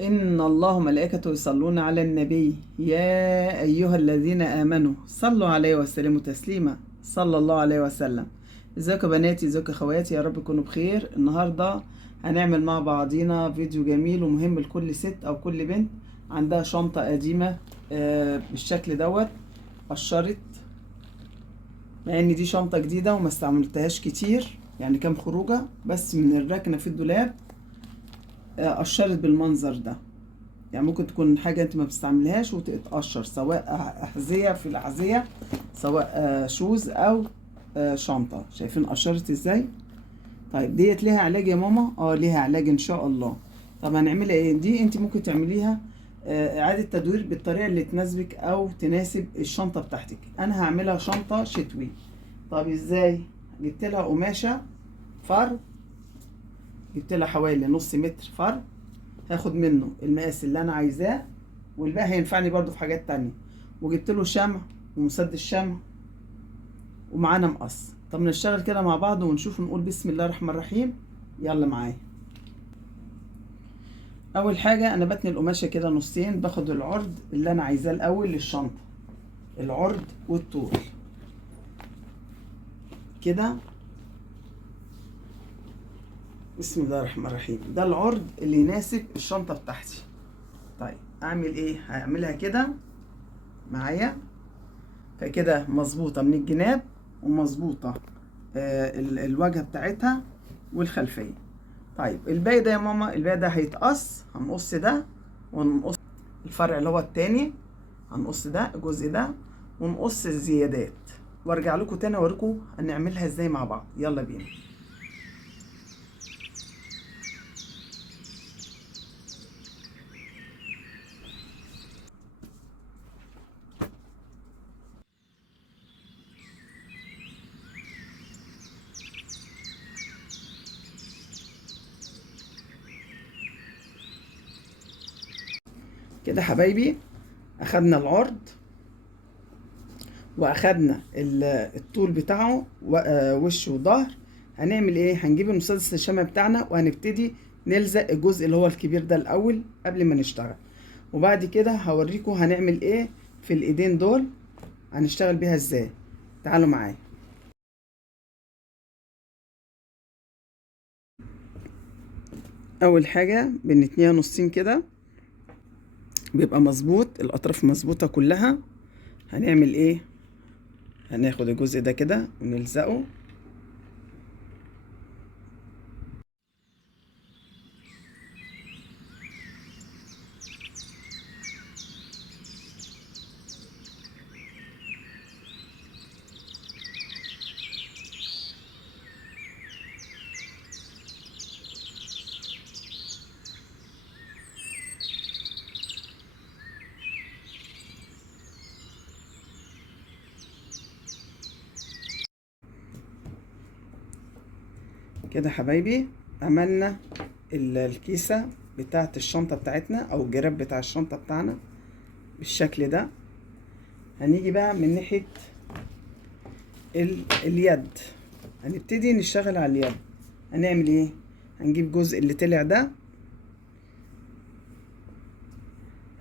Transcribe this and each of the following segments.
إن الله وملائكته يصلون على النبي يا أيها الذين آمنوا صلوا عليه وسلموا تسليما صلى الله عليه وسلم. ازيكم يا بناتي، ازيكم يا خواتي، يا رب تكونوا بخير. النهاردة هنعمل مع بعضينا فيديو جميل ومهم لكل ست أو كل بنت عندها شنطة قديمة بالشكل دوت. قشرت، مع ان دي شنطة جديدة وما استعملتهاش كتير، يعني كام خروجة بس من الركنة في الدولاب. قشرت بالمنظر ده، يعني ممكن تكون حاجة انت ما بتستعملهاش وتتقشر، سواء أحذية في الأحذية، سواء شوز أو شنطة. شايفين قشرت ازاي؟ طيب ديت ليها علاج يا ماما؟ ليها علاج ان شاء الله. طب هنعملها ايه؟ دي انت ممكن تعمليها إعادة تدوير بالطريقة اللي تناسبك أو تناسب الشنطة بتاعتك. أنا هعملها شنطة شتوي. طب ازاي؟ جبت لها قماشة فر، جبت لها حوالي نص متر فر، هاخد منه المقاس اللي انا عايزاه، والباقي هينفعني برضو في حاجات تانية. وجبت له شمع ومسدس شمع، ومعانا مقص. طب نشتغل كده مع بعض ونشوف، نقول بسم الله الرحمن الرحيم. يلا معايا. اول حاجة انا بتني القماشة كده نصين، باخد العرض اللي انا عايزاه الاول للشنطة، العرض والطول كده. بسم الله الرحمن الرحيم. ده العرض اللي يناسب الشنطة بتاعتي. طيب اعمل ايه؟ هعملها كده معايا، فكده مظبوطة من الجناب ومظبوطة الواجهة بتاعتها والخلفية. طيب الباقي ده يا ماما، الباقي ده هيتقص. هنقص ده ونقص الفرع اللي هو التاني، هنقص ده الجزء ده ونقص الزيادات، وارجع لكم تاني اوريكم هنعملها ازاي مع بعض. يلا بينا. كده حبايبي، اخدنا العرض واخدنا الطول بتاعه وش وظهر. هنعمل ايه؟ هنجيب المسدس الشمع بتاعنا وهنبتدي نلزق الجزء اللي هو الكبير ده الاول قبل ما نشتغل، وبعد كده هوريكم هنعمل ايه في الايدين دول، هنشتغل بيها ازاي. تعالوا معايا. اول حاجة بنتنيها نصين كده، بيبقى مظبوط، الاطراف مظبوطة كلها. هنعمل ايه؟ هناخد الجزء ده كده ونلزقه. كده حبايبي عملنا الكيسة بتاعة الشنطة بتاعتنا او الجراب بتاع الشنطة بتاعنا بالشكل ده. هنيجي بقى من ناحية اليد، هنبتدي نشتغل على اليد. هنعمل ايه؟ هنجيب الجزء اللي طلع ده،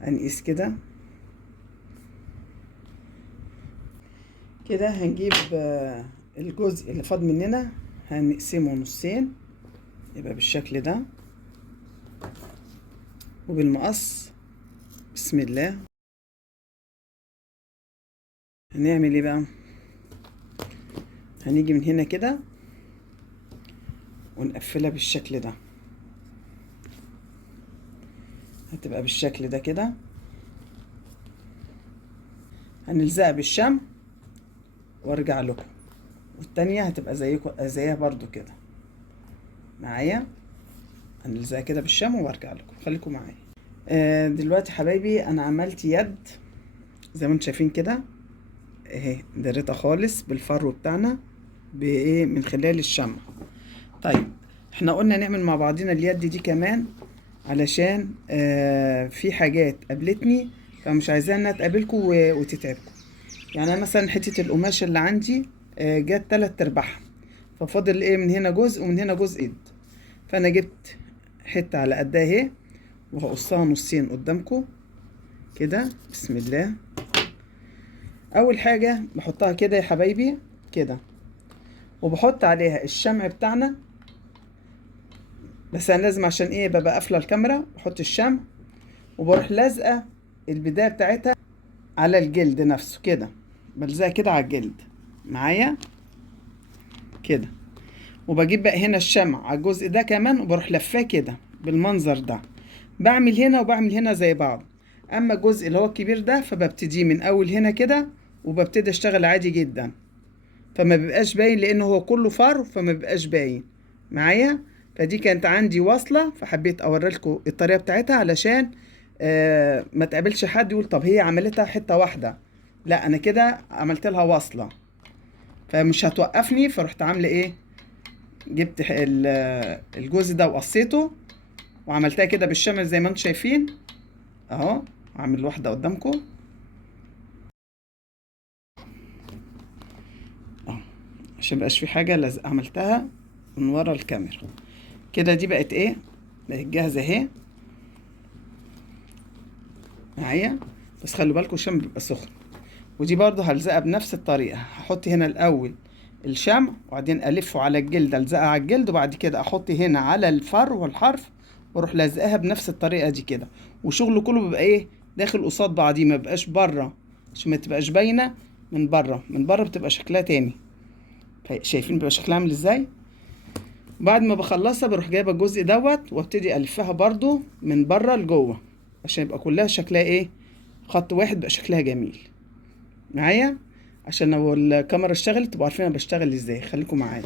هنقيس كده كده. هنجيب الجزء اللي فاض مننا هنقسمه نصين، يبقى بالشكل ده، وبالمقص بسم الله. هنعمل ايه بقى؟ هنيجي من هنا كده ونقفلها بالشكل ده، هتبقى بالشكل ده كده. هنلزقها بالشمع وارجع لكم، والتانية هتبقى زيها برضو كده معايا. هنلزقها كده بالشمع وارجع لكم، خليكم معايا. دلوقتي حبايبي انا عملت يد زي ما انتم شايفين كده اهي، داريتها خالص بالفرو بتاعنا بايه من خلال الشمع. طيب احنا قلنا نعمل مع بعضنا اليد دي كمان، علشان في حاجات قابلتني فمش عايزاها انها تقابلكم وتتعبكم. يعني انا مثلا حتة القماشة اللي عندي جت 3/4، ففاضل ايه من هنا جزء ومن هنا جزء ايد. فانا جبت حتة على قدها اهي وهقصها نصين قدامكم كده. بسم الله. اول حاجه بحطها كده يا حبايبي كده، وبحط عليها الشمع بتاعنا. بس انا لازم عشان ايه ببقى قافله الكاميرا، بحط الشمع وبروح لازقه البدايه بتاعتها على الجلد نفسه كده، بلزقها كده على الجلد معايا كده. وبجيب بقى هنا الشمع على الجزء ده كمان وبروح لفاه كده بالمنظر ده. بعمل هنا وبعمل هنا زي بعض. اما الجزء اللي هو الكبير ده فببتدي من اول هنا كده وببتدي اشتغل عادي جدا، فما بيبقاش باين لانه هو كله فر، فما بيبقاش باين معايا. فدي كانت عندي واصلة، فحبيت اوري لكم الطريقة بتاعتها علشان ما تقابلش حد يقول طب هي عملتها حتة واحدة. لا انا كده عملت لها واصلة فمش هتوقفني، فرحت عاملة ايه، جبت الجزء ده وقصيته وعملتها كده بالشمع زي ما انتم شايفين اهو. عامل واحدة قدامكم اهو عشان مبقاش في حاجة لازقة، عملتها من ورا الكاميرا كده. دي بقت ايه، بقت جاهزة اهي معايا. بس خلوا بالكم الشمع بيبقى سخن. ودي برضو هلزقها بنفس الطريقة، هحط هنا الأول الشمع وبعدين ألفه على الجلد، ألزقها على الجلد وبعد كده أحط هنا على الفر والحرف وأروح لازقها بنفس الطريقة دي كده. وشغله كله بيبقى إيه، داخل قصاد بعضيه، ما بيبقاش بره عشان ما تبقاش باينة من بره. من بره بتبقى شكلها تاني. شايفين بيبقى شكلها عامل إزاي. بعد ما بخلصها بروح جايبة الجزء دوت وابتدي ألفها برضو من بره لجوه عشان يبقى كلها شكلها إيه، خط واحد، بقى شكلها جميل معايا. عشان لو الكاميرا اشتغلت تبقوا عارفين انا بشتغل ازاي. خليكم معايا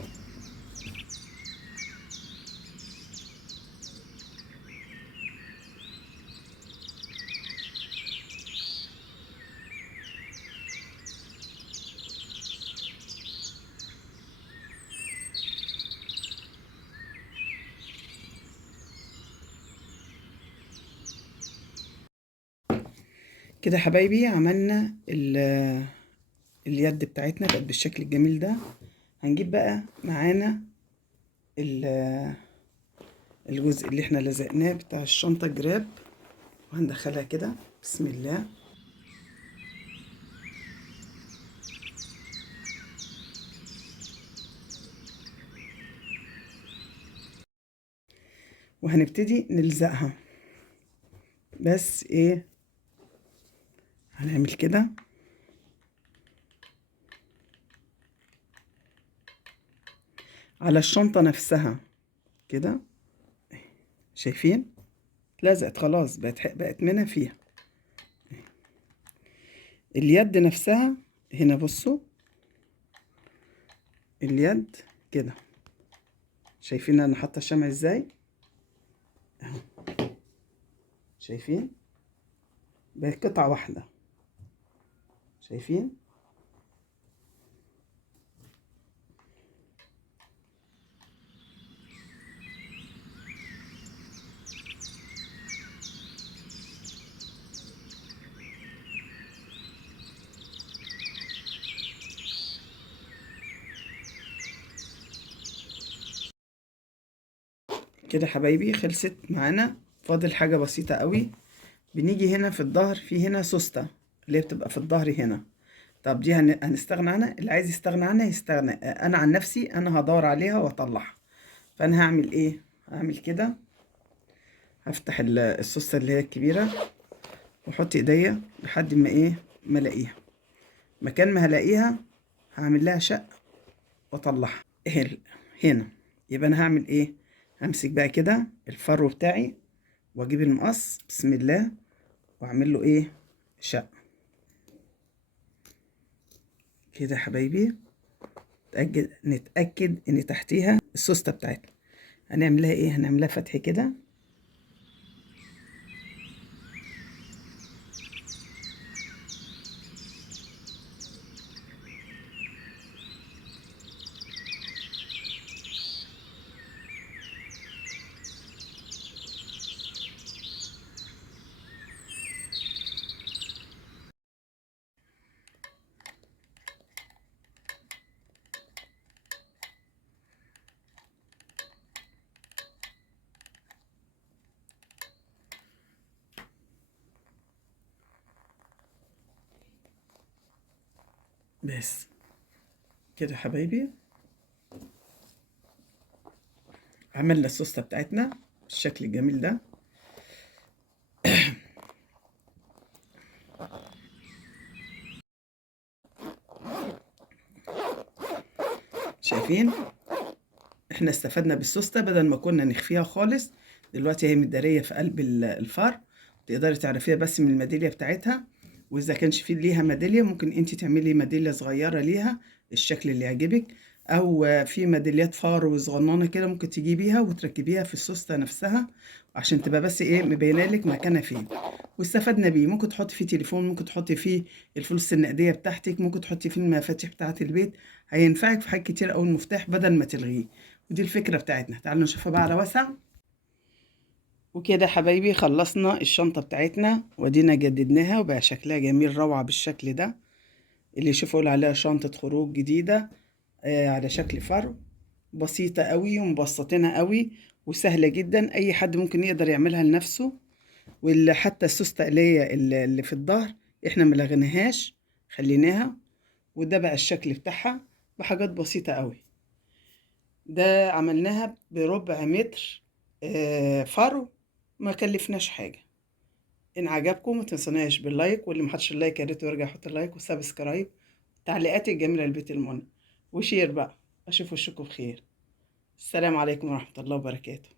كده يا حبايبي. عملنا اليد بتاعتنا بقت بالشكل الجميل ده. هنجيب بقى معانا الجزء اللي احنا لزقناه بتاع الشنطة جراب وهندخلها كده. بسم الله. وهنبتدي نلزقها. بس ايه، هنعمل كده على الشنطة نفسها كده. شايفين اتلزقت خلاص، بقت منها فيها. اليد نفسها هنا بصوا، اليد كده. شايفين انا حاطه الشمع ازاي اهو. شايفين بقت قطعة واحدة. شايفين كده حبايبي خلصت معانا. فاضل حاجة بسيطة قوي. بنيجي هنا في الظهر، في هنا سوستة اللي هي بتبقى في الظهر هنا. طب دي هنستغنى عنها، اللي عايز يستغنى عنها يستغنى. انا عن نفسي انا هدور عليها واطلعها. فانا هعمل ايه، هعمل كده. هفتح السوستة اللي هي الكبيرة واحط ايديا لحد ما ايه، ما الاقيها. مكان ما هلاقيها هعمل لها شق واطلعها هنا. يبقى انا هعمل ايه، همسك بقى كده الفرو بتاعي واجيب المقص بسم الله واعمل له ايه، شق كده يا حبايبي. نتأكد ان تحتيها السوستة بتاعتنا. هنعمل لها ايه، هنعمل لها فتح كده. بس كده يا حبايبي عملنا السوسته بتاعتنا بالشكل الجميل ده. شايفين احنا استفدنا بالسوسته بدل ما كنا نخفيها خالص. دلوقتي هي متداريه في قلب الفار، تقدري تعرفيها بس من الميداليه بتاعتها. واذا كانش في ليها ميداليه ممكن انت تعملي ميداليه صغيره ليها الشكل اللي يعجبك، او في ميداليات فار وصغننه كده ممكن تجيبيها وتركبيها في السوسته نفسها عشان تبقى بس ايه مبينه لك مكانها فين. واستفدنا بيه، ممكن تحطي فيه تليفون، ممكن تحطي فيه الفلوس النقديه بتاعتك، ممكن تحطي فيه المفاتيح بتاعه البيت. هينفعك في حاجات كتير قوي المفتاح بدل ما تلغيه. ودي الفكره بتاعتنا. تعالوا نشوفها بقى على وسع. وكده يا حبايبي خلصنا الشنطه بتاعتنا ودينا جددناها وبقى شكلها جميل روعه بالشكل ده. اللي يشوفوا يقول عليها شنطه خروج جديده على شكل فرو. بسيطة قوي ومبسطينها قوي وسهلة جدا، أي حد ممكن يقدر يعملها لنفسه. واللي حتى السوس تقلية اللي في الظهر احنا ملغناهاش، خليناها. وده بقى الشكل بتاعها بحاجات بسيطة قوي. ده عملناها بربع متر فرو، ما كلفناش حاجة. إن عجبكم متنسوناش باللايك، واللي محطش اللايك يا ريت يرجع يحط اللايك وسبسكرايب. تعليقاتي الجميلة لبيت المنى وشير بقى. أشوف وشكم بخير. السلام عليكم ورحمة الله وبركاته.